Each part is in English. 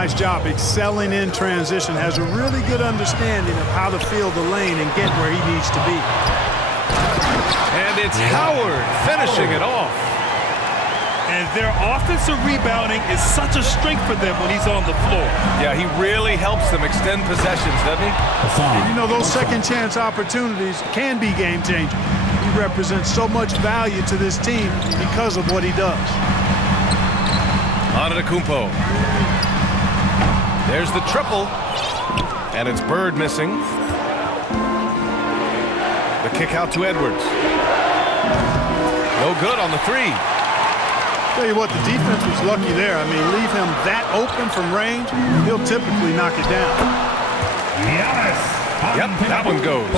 nice job excelling in transition, has a really good understanding of how to fill the lane and get where he needs to be. And it's Howard finishing it off. And their offensive rebounding is such a strength for them when he's on the floor. Yeah, he really helps them extend possessions, doesn't he? And you know, those second chance opportunities can be game changing. He represents so much value to this team because of what he does. Antetokounmpo. There's the triple. And it's Bird missing. The kick out to Edwards. No good on the three. Tell you what, the defense was lucky there. I mean, leave him that open from range, he'll typically knock it down. Yep, that one goes.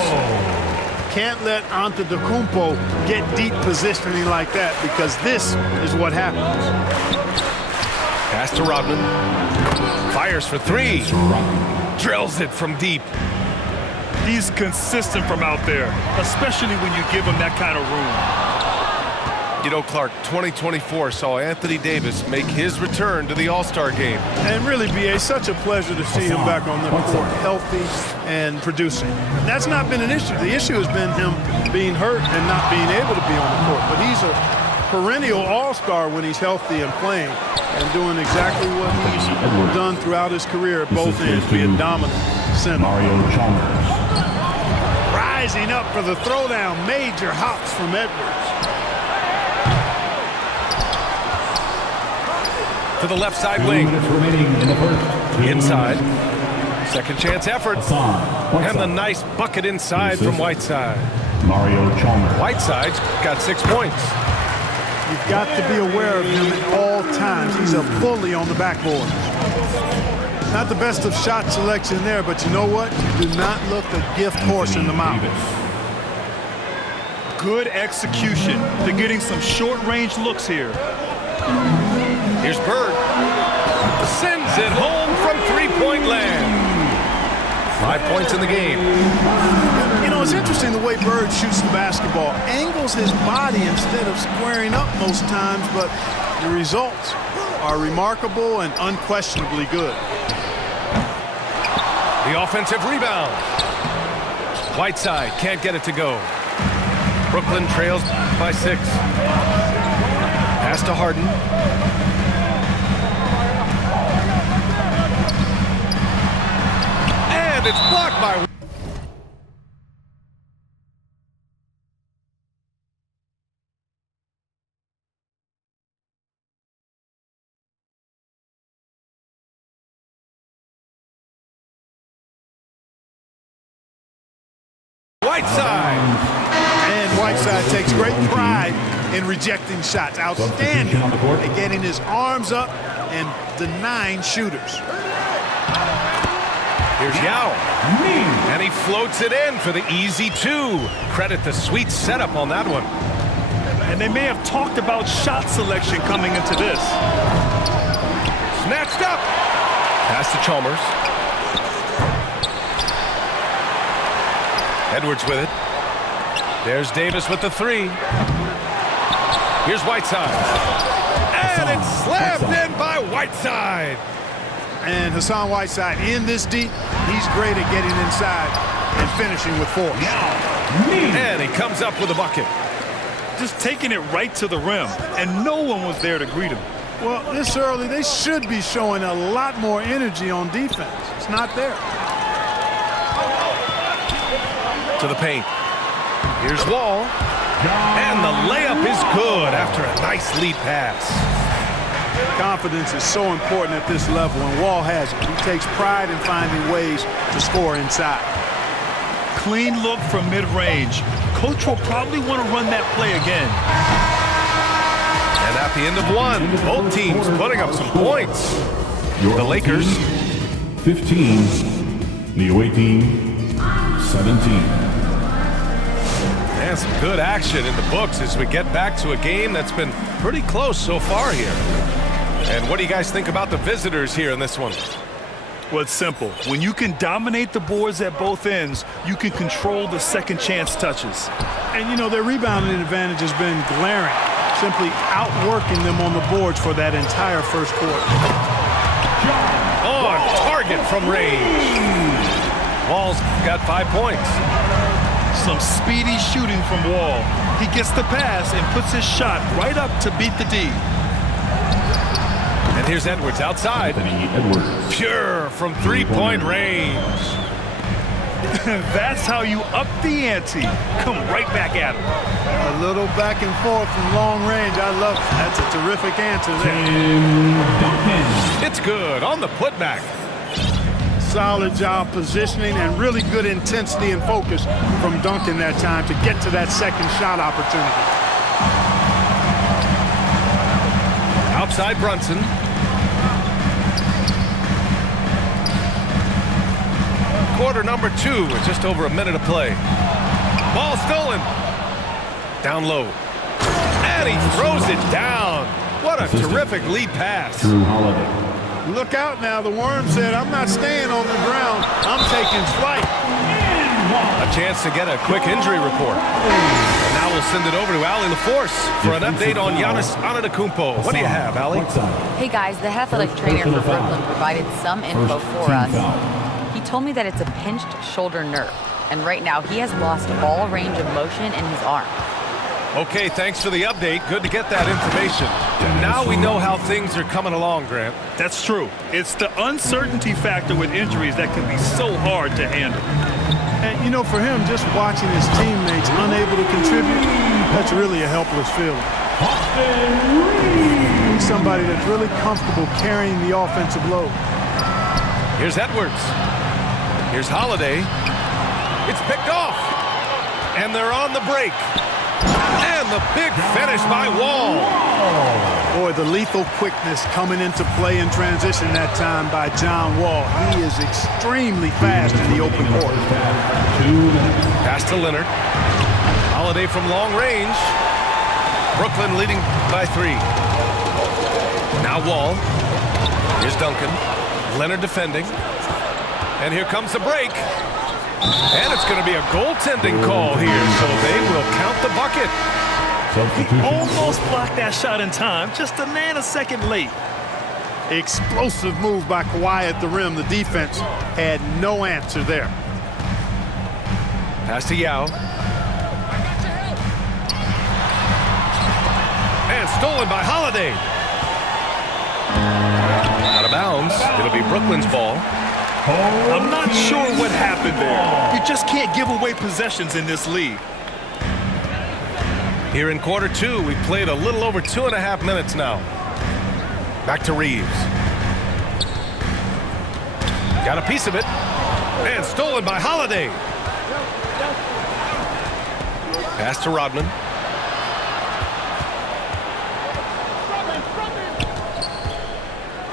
Can't let Antetokounmpo get deep positioning like that, because this is what happens. Pass to Rodman. Fires for three. Drills it from deep. He's consistent from out there, especially when you give him that kind of room. You know, Clark, 2024 saw Anthony Davis make his return to the All-Star game. And really, B.A., such a pleasure to see him back on the court, healthy and producing. That's not been an issue. The issue has been him being hurt and not being able to be on the court. But he's a perennial All-Star when he's healthy and playing and doing exactly what he's done throughout his career at both ends, be a dominant center. Mario Chalmers. Rising up for the throwdown, major hops from Edwards. To the left side wing. 2 minutes remaining in the first. Inside. Second chance effort. And the nice bucket inside from Whiteside. Mario Chalmers. Whiteside's got 6 points. You've got to be aware of him at all times. He's a bully on the backboard. Not the best of shot selection there, but you know what? You do not look a gift horse in the mouth. Good execution. They're getting some short-range looks here. Here's Bird. Sends it home from three-point land. 5 points in the game. You know, it's interesting the way Bird shoots the basketball. Angles his body instead of squaring up most times, but the results are remarkable and unquestionably good. The offensive rebound. Whiteside can't get it to go. Brooklyn trails by 6. Pass to Harden. And it's blocked by... Whiteside. And Whiteside takes great pride in rejecting shots. Outstanding at getting his arms up and denying shooters. Here's Yao. And he floats it in for the easy 2. Credit the sweet setup on that one. And they may have talked about shot selection coming into this. Snatched up. Pass to Chalmers. Edwards with it. There's Davis with the 3. Here's Whiteside. And it's slammed in by Whiteside. And Hassan Whiteside in this deep, he's great at getting inside and finishing with force. And he comes up with a bucket. Just taking it right to the rim, and no one was there to greet him. Well, this early, they should be showing a lot more energy on defense. It's not there. To the paint. Here's Wall. And the layup is good after a nice lead pass. Confidence is so important at this level, and Wall has it. He takes pride in finding ways to score inside. Clean look from mid-range. Coach will probably want to run that play again. And at the end of 1, both teams putting up some points. The Lakers 15, the away team 17. And some good action in the books as we get back to a game that's been pretty close so far here. And what do you guys think about the visitors here in this one? Well, it's simple. When you can dominate the boards at both ends, you can control the second chance touches. And, you know, their rebounding advantage has been glaring, simply outworking them on the boards for that entire first quarter. Oh, target from range. Wall's got 5 points. Some speedy shooting from Wall. He gets the pass and puts his shot right up to beat the D. And here's Edwards outside. Anthony Edwards. Pure from three-point range. That's how you up the ante. Come right back at him. A little back and forth from long range. I love it. That's a terrific answer there. Tim Duncan. It's good on the putback. Solid job positioning and really good intensity and focus from Duncan that time to get to that second shot opportunity. Outside Brunson. Quarter number 2 with just over a minute of play. Ball stolen. Down low. And he throws it down. What a terrific lead pass. Drew Holiday. Look out now. The Worm said, I'm not staying on the ground. I'm taking flight. A chance to get a quick injury report. And now we'll send it over to Allie LaForce for an update on Giannis Antetokounmpo. What do you have, Allie? Hey guys, the athletic trainer for Brooklyn provided some info for us. He told me that it's a pinched shoulder nerve, and right now he has lost all range of motion in his arm. Okay, thanks for the update. Good to get that information. Now we know how things are coming along, Grant. That's true. It's the uncertainty factor with injuries that can be so hard to handle. And, you know, for him, just watching his teammates unable to contribute, that's really a helpless feeling. He's somebody that's really comfortable carrying the offensive load. Here's Edwards. Here's Holiday. It's picked off. And they're on the break. And the big finish by Wall. Boy, the lethal quickness coming into play in transition that time by John Wall. He is extremely fast in the open court. Pass to Leonard. Holiday from long range. Brooklyn leading by 3. Now Wall. Here's Duncan. Leonard defending. And here comes the break. And it's going to be a goaltending call here, so they will count the bucket. Almost blocked that shot in time, just a nanosecond late. Explosive move by Kawhi at the rim. The defense had no answer there. Pass to Yao. And stolen by Holiday. Out of bounds. It'll be Brooklyn's ball. I'm not sure what happened there. You just can't give away possessions in this league. Here in quarter 2, we played a little over 2.5 minutes now. Back to Reeves. Got a piece of it. And stolen by Holiday. Pass to Rodman.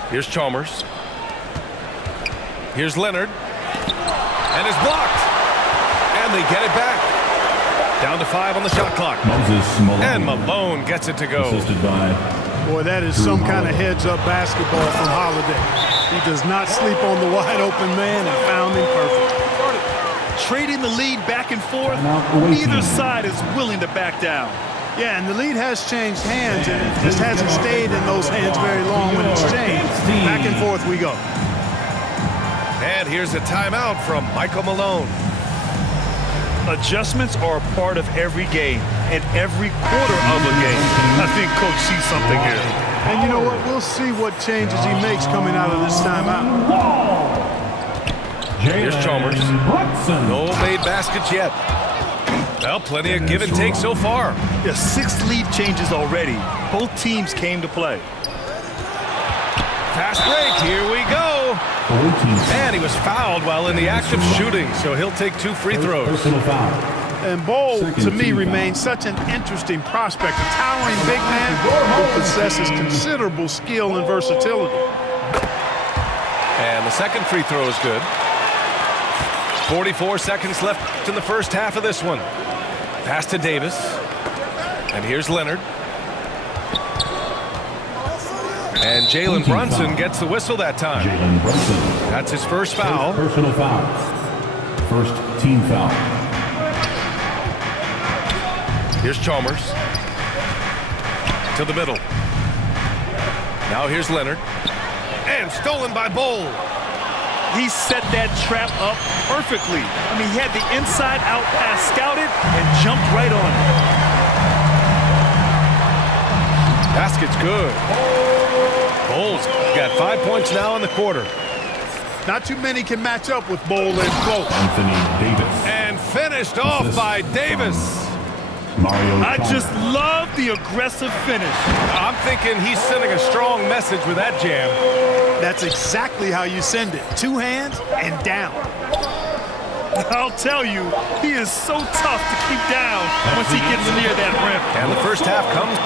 Here's Chalmers. Here's Leonard. And it's blocked. And they get it back. Down to 5 on the shot clock. Moses Malone. And Malone gets it to go. Assisted by Boy, that is some kind of heads-up basketball from Holiday. He does not sleep on the wide-open man and found him perfect. Trading the lead back and forth, Timeout away neither team. side is willing to back down. Yeah, and the lead has changed hands, and it just hasn't stayed in those hands very long when it's changed. Back and forth we go. And here's a timeout from Michael Malone. Adjustments are a part of every game and every quarter of a game. I think Coach sees something here. And you know what? We'll see what changes he makes coming out of this timeout. Here's Chalmers. Brunson. No made baskets yet. Well, plenty of give and take so far. Yeah, 6 lead changes already. Both teams came to play. Fast break. Here we go. And he was fouled while in the act of shooting, so he'll take 2 free throws. Personal foul. And Bol, Second to me, team remains such an interesting prospect. A towering big man who possesses considerable skill and versatility. And the second free throw is good. 44 seconds left in the first half of this one. Pass to Davis. And here's Leonard. And Jalen Brunson gets the whistle that time. Jalen Brunson. That's his first foul. Personal foul. First team foul. Here's Chalmers. To the middle. Now here's Leonard. And stolen by Bol. He set that trap up perfectly. I mean, he had the inside-out pass scouted and jumped right on it. Basket's good. Bulls got 5 points now in the quarter. Not too many can match up with Bol and close. Anthony Davis. And finished off by Davis. Mario I Chalmers. just love the aggressive finish. I'm thinking he's sending a strong message with that jam. That's exactly how you send it. 2 hands and down. I'll tell you, he is so tough to keep down once he gets near that rim. And the first half comes.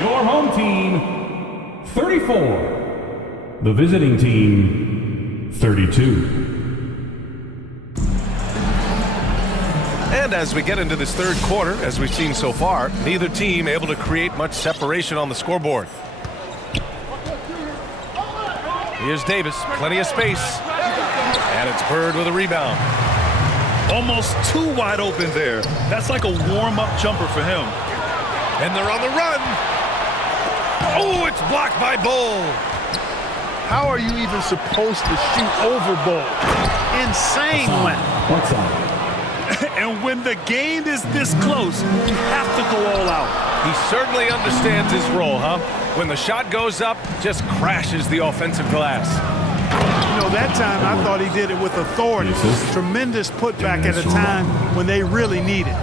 Your home team, 34. The visiting team, 32. And as we get into this third quarter, as we've seen so far, neither team able to create much separation on the scoreboard. Here's Davis, plenty of space. And it's Bird with a rebound. Almost too wide open there. That's like a warm-up jumper for him. And they're on the run. Oh, it's blocked by Bol. How are you even supposed to shoot over Bol? Insane length. What's up? And when the game is this close, you have to go all out. He certainly understands his role, huh? When the shot goes up, just crashes the offensive glass. You know, that time I thought he did it with authority. Tremendous putback at a time when they really need it.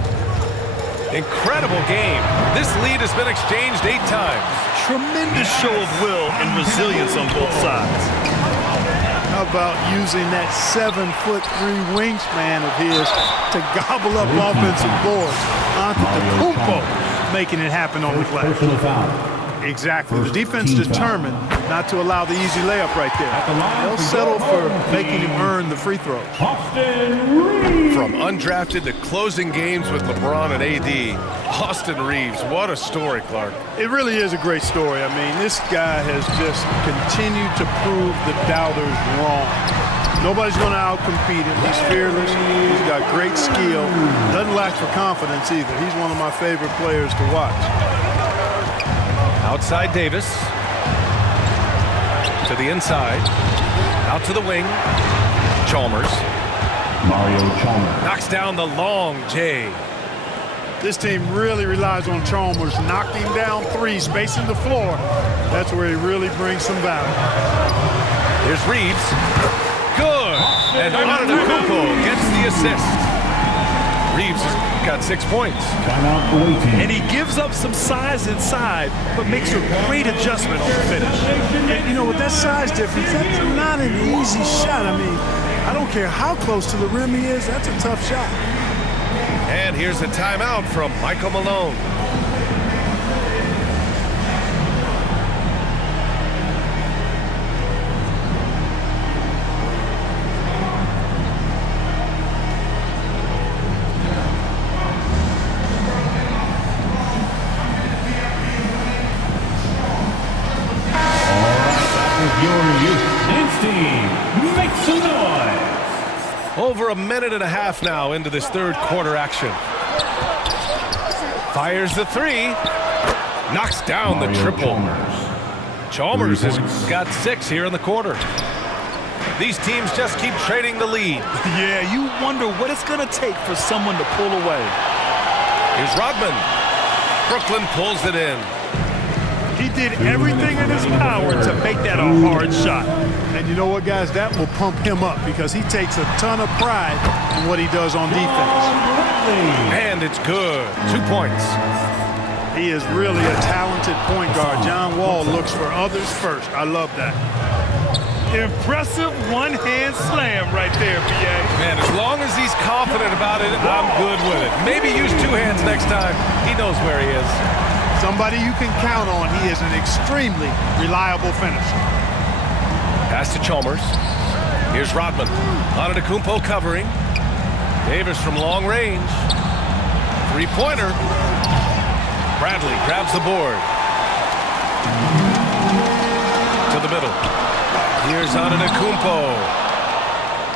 Incredible game. This lead has been exchanged 8 times. Tremendous show of will and resilience on both sides. How about using that 7'3" wingspan of his to gobble up offensive boards? Antetokounmpo making it happen on the glass. Personal foul. Exactly. The defense determined not to allow the easy layup right there. They'll settle for making him earn the free throws. Austin Reeves. From undrafted to closing games with LeBron and AD, Austin Reeves, what a story, Clark. It really is a great story. I mean, this guy has just continued to prove the doubters wrong. Nobody's going to outcompete him. He's fearless. He's got great skill. Doesn't lack for confidence either. He's one of my favorite players to watch. Outside Davis. To the inside. Out to the wing. Chalmers. Mario Chalmers. Knocks down the long J. This team really relies on Chalmers knocking down threes, spacing the floor. That's where he really brings some value. Here's Reeves. Good. And Antetokounmpo gets the assist. Reeves has got 6 points. Timeout awaiting. And he gives up some size inside, but makes a great adjustment on the finish. And, you know, with that size difference, that's not an easy shot. I mean, I don't care how close to the rim he is, that's a tough shot. And here's a timeout from Michael Malone. Your youth team, make some noise. Over a minute and a half now into this third quarter action. Fires the three. Knocks down the Mario triple. Chalmers has got 6 here in the quarter. These teams just keep trading the lead. Yeah, you wonder what it's going to take for someone to pull away. Here's Rodman. Brooklyn pulls it in. He did everything in his power to make that a hard shot. And you know what, guys? That will pump him up because he takes a ton of pride in what he does on defense. And it's good. 2 points. He is really a talented point guard. John Wall looks for others first. I love that. Impressive one-hand slam right there, B.A. Man, as long as he's confident about it, I'm good with it. Maybe use 2 hands next time. He knows where he is. Somebody you can count on. He is an extremely reliable finisher. Pass to Chalmers. Here's Rodman. Antetokounmpo covering. Davis from long range. 3-pointer. Bradley grabs the board. To the middle. Here's Antetokounmpo.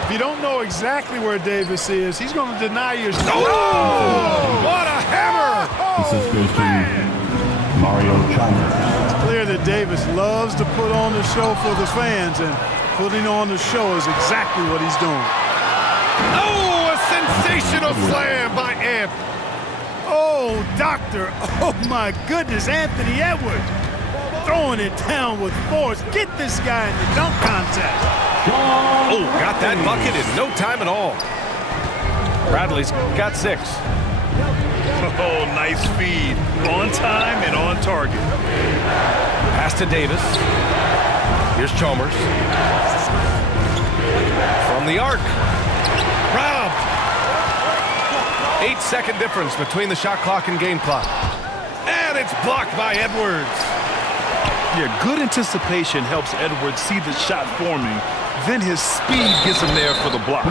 If you don't know exactly where Davis is, he's going to deny you. Oh! What a hammer! This is goes to Mario Chalmers. It's clear that Davis loves to put on the show for the fans, and Putting on the show is exactly what he's doing. Oh, a sensational slam by Ant. Oh, doctor. Oh, my goodness. Anthony Edwards throwing it down with force. Get this guy in the dunk contest. Oh, got that bucket in no time at all. Bradley's got 6. Oh, nice feed. On time and on target. Pass to Davis. Here's Chalmers. From the arc. Robbed. 8-second difference between the shot clock and game clock. And it's blocked by Edwards. Yeah, good anticipation helps Edwards see the shot forming. Then his speed gets him there for the block.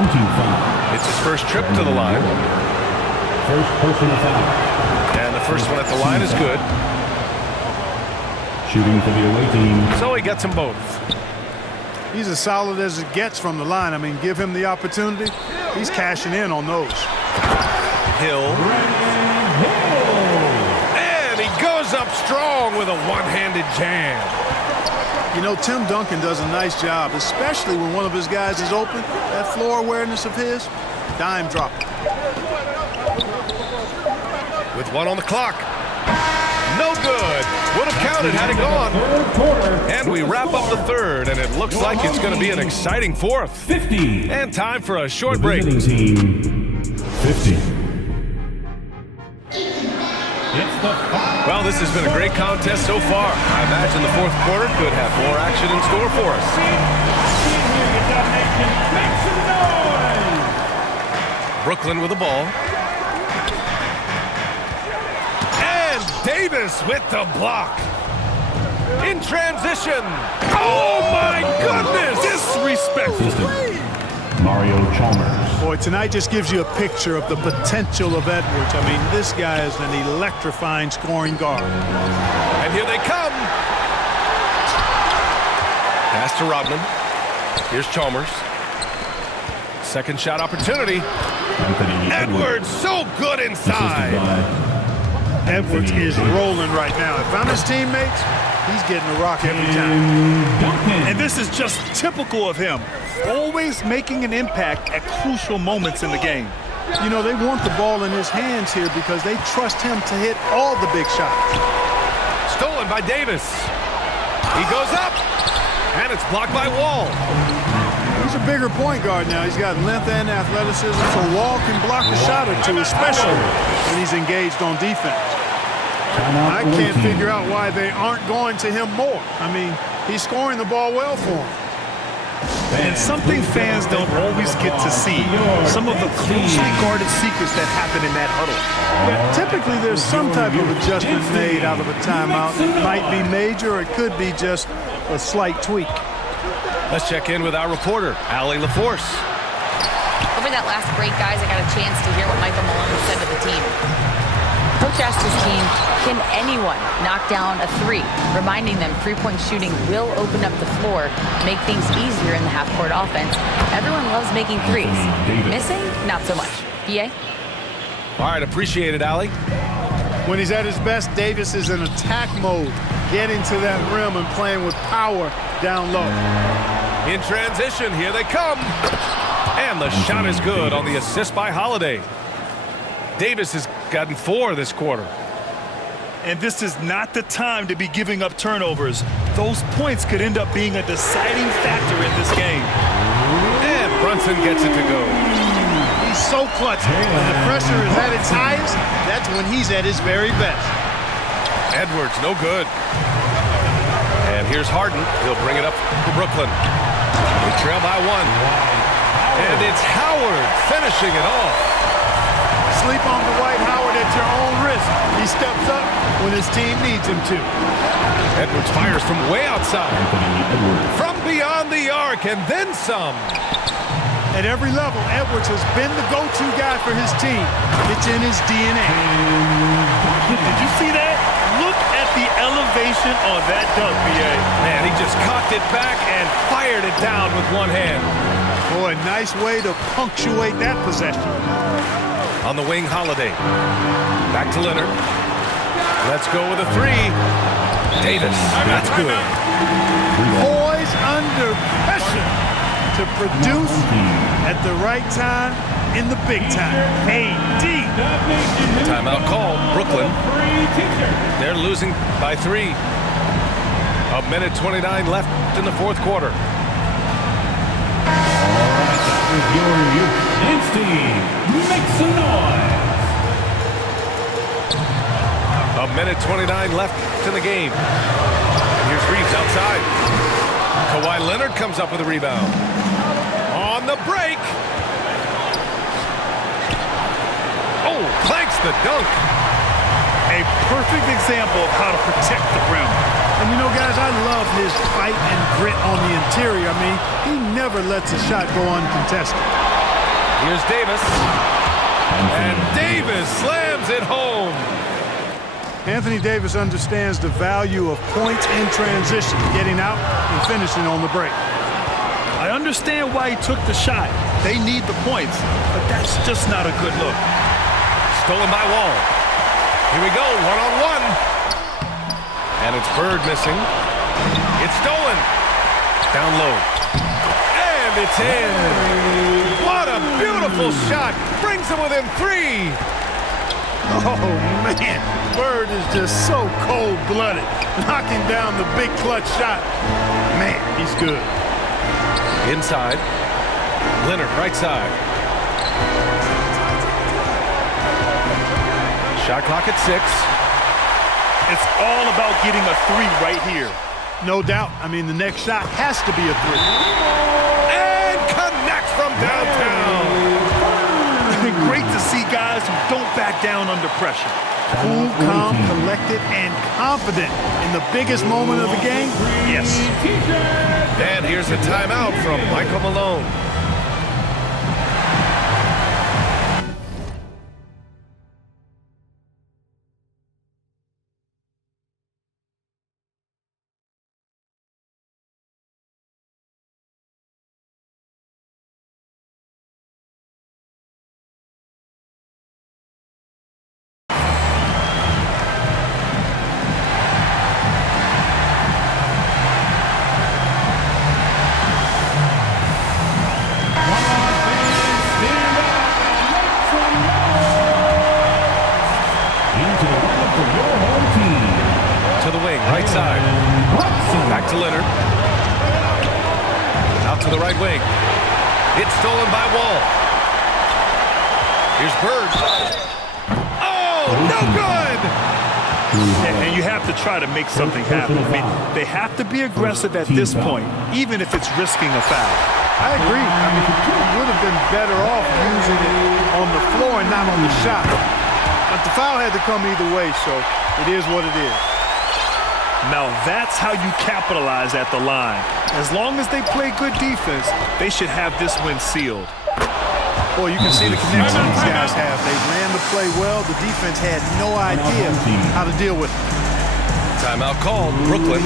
It's his first trip to the line. First personal foul. And the first one at the line is good. Shooting for the away team. So he gets them both. He's as solid as it gets from the line. I mean, give him the opportunity. He's cashing in on those. Hill. And he goes up strong with a one-handed jam. You know, Tim Duncan does a nice job, especially when one of his guys is open. That floor awareness of his, dime drop. With 1 on the clock. No good. Would have counted had it gone. And we wrap up the third, and it looks like it's going to be an exciting fourth. 50. And time for a short The break. visiting team, 50. It's the foul. Well, this has been a great contest so far. I imagine the fourth quarter could have more action in store for us. Brooklyn with the ball. And Davis with the block. In transition. Oh, my goodness. Disrespectful. Assistant, Mario Chalmers. Boy, tonight just gives you a picture of the potential of Edwards. I mean, this guy is an electrifying scoring guard. And here they come. Pass to Rodman. Here's Chalmers. Second shot opportunity. Anthony Edwards so good inside. Edwards is rolling right now. If I'm his teammates, he's getting a rock every time. And this is just typical of him. Always making an impact at crucial moments in the game. You know, they want the ball in his hands here because they trust him to hit all the big shots. Stolen by Davis. He goes up. And it's blocked by Wall. He's a bigger point guard now. He's got length and athleticism, so Wall can block a shot or two, especially when he's engaged on defense. I can't figure out why they aren't going to him more. I mean, he's scoring the ball well for him. And something fans don't always get to see. Some of the closely guarded secrets that happen in that huddle. Yeah, typically, there's some type of adjustment made out of a timeout. It might be major, or it could be just a slight tweak. Let's check in with our reporter, Allie LaForce. Over that last break, guys, I got a chance to hear what Michael Malone said to the team. Coach asked his team, can anyone knock down a three? Reminding them three-point shooting will open up the floor, make things easier in the half-court offense. Everyone loves making threes. Missing? Not so much. BA? All right, appreciate it, Allie. When he's at his best, Davis is in attack mode, getting to that rim and playing with power down low. In transition, here they come. And the shot is good on the assist by Holiday. Davis has gotten 4 this quarter. And this is not the time to be giving up turnovers. Those points could end up being a deciding factor in this game. And Brunson gets it to go. He's so clutch. When the pressure is at its highest, that's when he's at his very best. Edwards, no good. And here's Harden. He'll bring it up for Brooklyn. They trail by 1. And it's Howard finishing it off. Sleep on Dwight Howard at your own risk. He steps up when his team needs him to. Edwards fires from way outside. Anthony Edwards. From beyond the arc and then some. At every level, Edwards has been the go-to guy for his team. It's in his DNA. Did you see that? Look at the elevation on that dunk, BA. Man, he just cocked it back and fired it down with one hand. Boy, nice way to punctuate that possession. On the wing, Holiday. Back to Leonard. Let's go with a 3. Davis. That's good. Poise, under pressure to produce at the right time in the big time. AD. Timeout called. Brooklyn. They're losing by 3. A minute 29 left in the fourth quarter. Your Saints team, make some noise. A minute 29 left in the game. Here's Reeves outside. Kawhi Leonard comes up with a rebound. On the break. Oh, clanks the dunk. A perfect example of how to protect the rim. And you know, guys, I love his fight and grit on the interior. I mean, he never lets a shot go uncontested. Here's Davis. And Davis slams it home. Anthony Davis understands the value of points in transition, getting out and finishing on the break. I understand why he took the shot. They need the points, but that's just not a good look. Stolen by Wall. Here we go, one-on-one. And it's Bird missing. It's stolen. Down low. And it's in. What a beautiful shot. Brings him within 3. Oh, man. Bird is just so cold-blooded, knocking down the big clutch shot. Man, he's good. Inside. Leonard, right side. Shot clock at 6. It's all about getting a 3 right here. No doubt. I mean, the next shot has to be a 3. And connects from downtown. Great to see guys who don't back down under pressure. Cool, calm, collected, and confident in the biggest moment of the game. Yes. And here's a timeout from Michael Malone. Right side. Back to Leonard. Out to the right wing. It's stolen by Wall. Here's Bird. Oh, no good! And you have to try to make something happen. I mean, they have to be aggressive at this point, even if it's risking a foul. I agree. I mean, he would have been better off using it on the floor and not on the shot. But the foul had to come either way, so it is what it is. Now that's how you capitalize at the line. As long as they play good defense, they should have this win sealed. Boy, you can see the connection these guys have. They ran the play well. The defense had no idea how to deal with it. Timeout called. Brooklyn.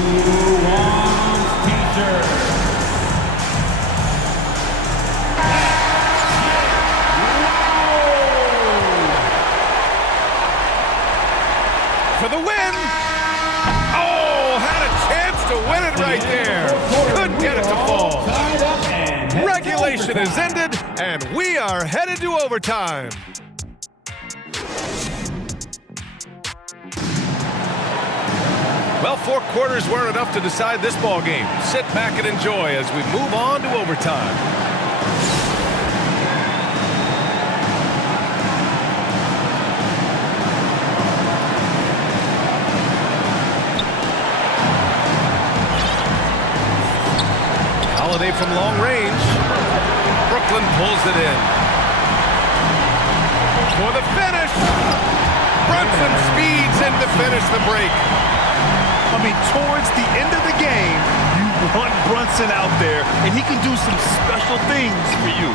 For the win! Oh, had a chance to win it right there. Couldn't get it to fall. Regulation is ended, and we are headed to overtime. Well, 4 quarters weren't enough to decide this ball game. Sit back and enjoy as we move on to overtime. Holiday from long range. Brooklyn pulls it in. For the finish. Brunson speeds in to finish the break. I mean, towards the end of the game, you want Brunson out there, and he can do some special things for you.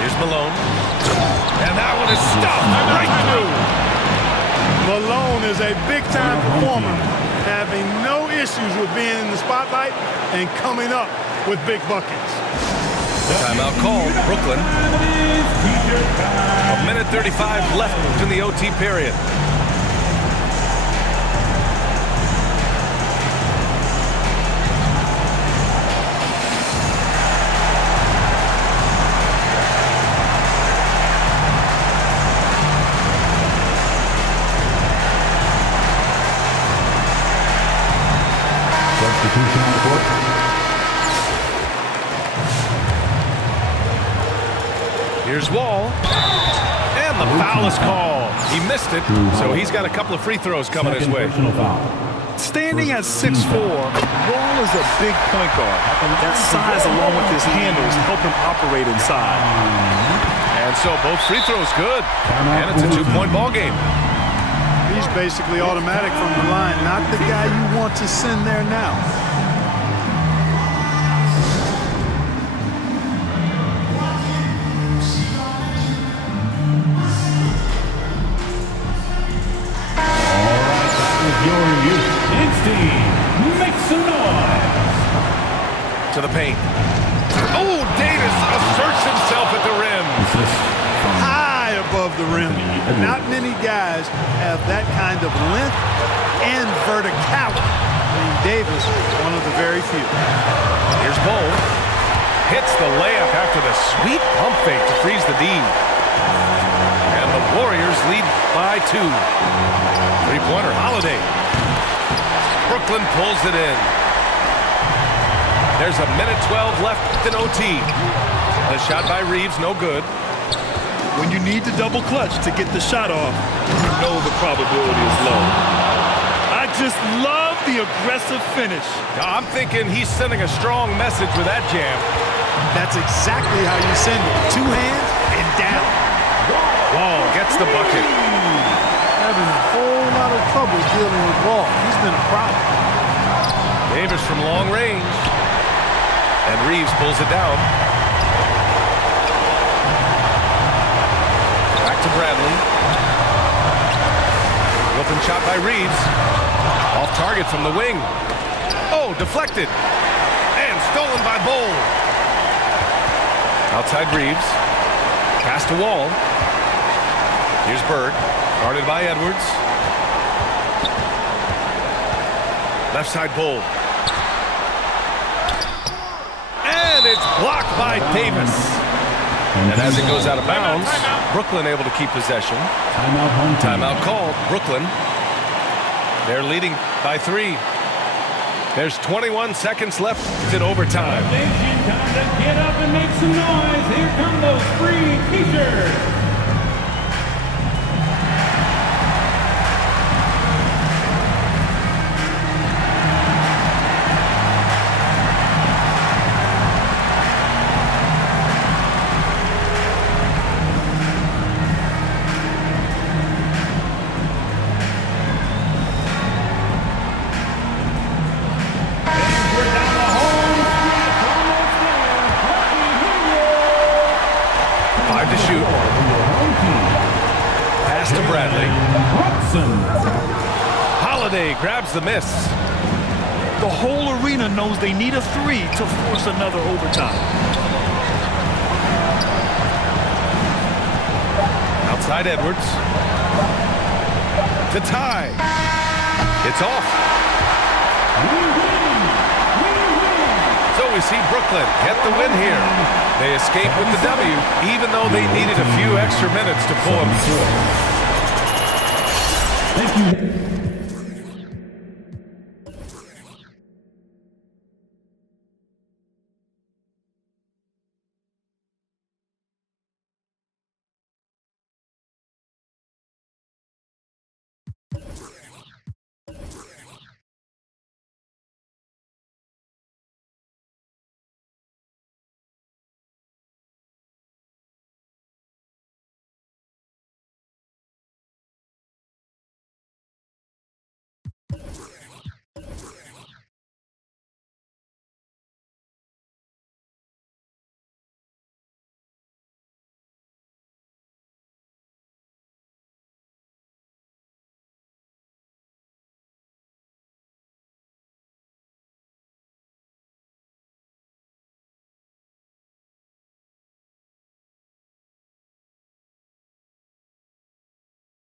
Here's Malone. And that one is stopped right through. Malone is a big-time performer, having no issues with being in the spotlight and coming up with big buckets. Timeout called. Brooklyn. A minute 35 left in the OT period. Substitution on the court. Here's Wall. And the foul is called. He missed it, so he's got a couple of free throws coming his way. Personal foul. Standing at 6'4", Wall is a big point guard. That size along with his handles help him operate inside. And so both free throws good. And it's a 2-point ball game. He's basically automatic from the line, not the guy you want to send there now. Your youth instinct. Make some noise. To the paint. Oh, Davis asserts himself at the rim. Assist from High above the rim. Not many guys have that kind of length and verticality. I mean, Davis, one of the very few. Here's Bowl. Hits the layup after the sweet pump fake to freeze the D. And the Warriors lead by 2. Three-pointer, Holiday. Brooklyn pulls it in. There's a minute 12 left in OT. The shot by Reeves, no good. When you need to double clutch to get the shot off, you know the probability is low. I just love the aggressive finish. Now, I'm thinking he's sending a strong message with that jam. That's exactly how you send it. 2 hands and down. Wall gets the bucket. Having a whole lot of trouble dealing with Wall. He's been a problem. Davis from long range. And Reeves pulls it down. Back to Bradley. Open shot by Reeves. Off target from the wing. Oh, deflected. And stolen by Bowl. Outside Reeves. Pass to Wall. Here's Bird. Guarded by Edwards. Left side Bowl. And it's blocked by Davis. And as it goes out of bounds, Brooklyn able to keep possession. timeout home team. Timeout called. Brooklyn. They're leading by 3. There's 21 seconds left in overtime. Nation, time to get up and make some noise. Here come those free t-shirts. To shoot. Pass to Bradley. Holiday grabs the miss. The whole arena knows they need a 3 to force another overtime. Outside Edwards. To tie. It's off. So we see Brooklyn get the win here. They escape with the W, even though they needed a few extra minutes to pull them through. Thank you.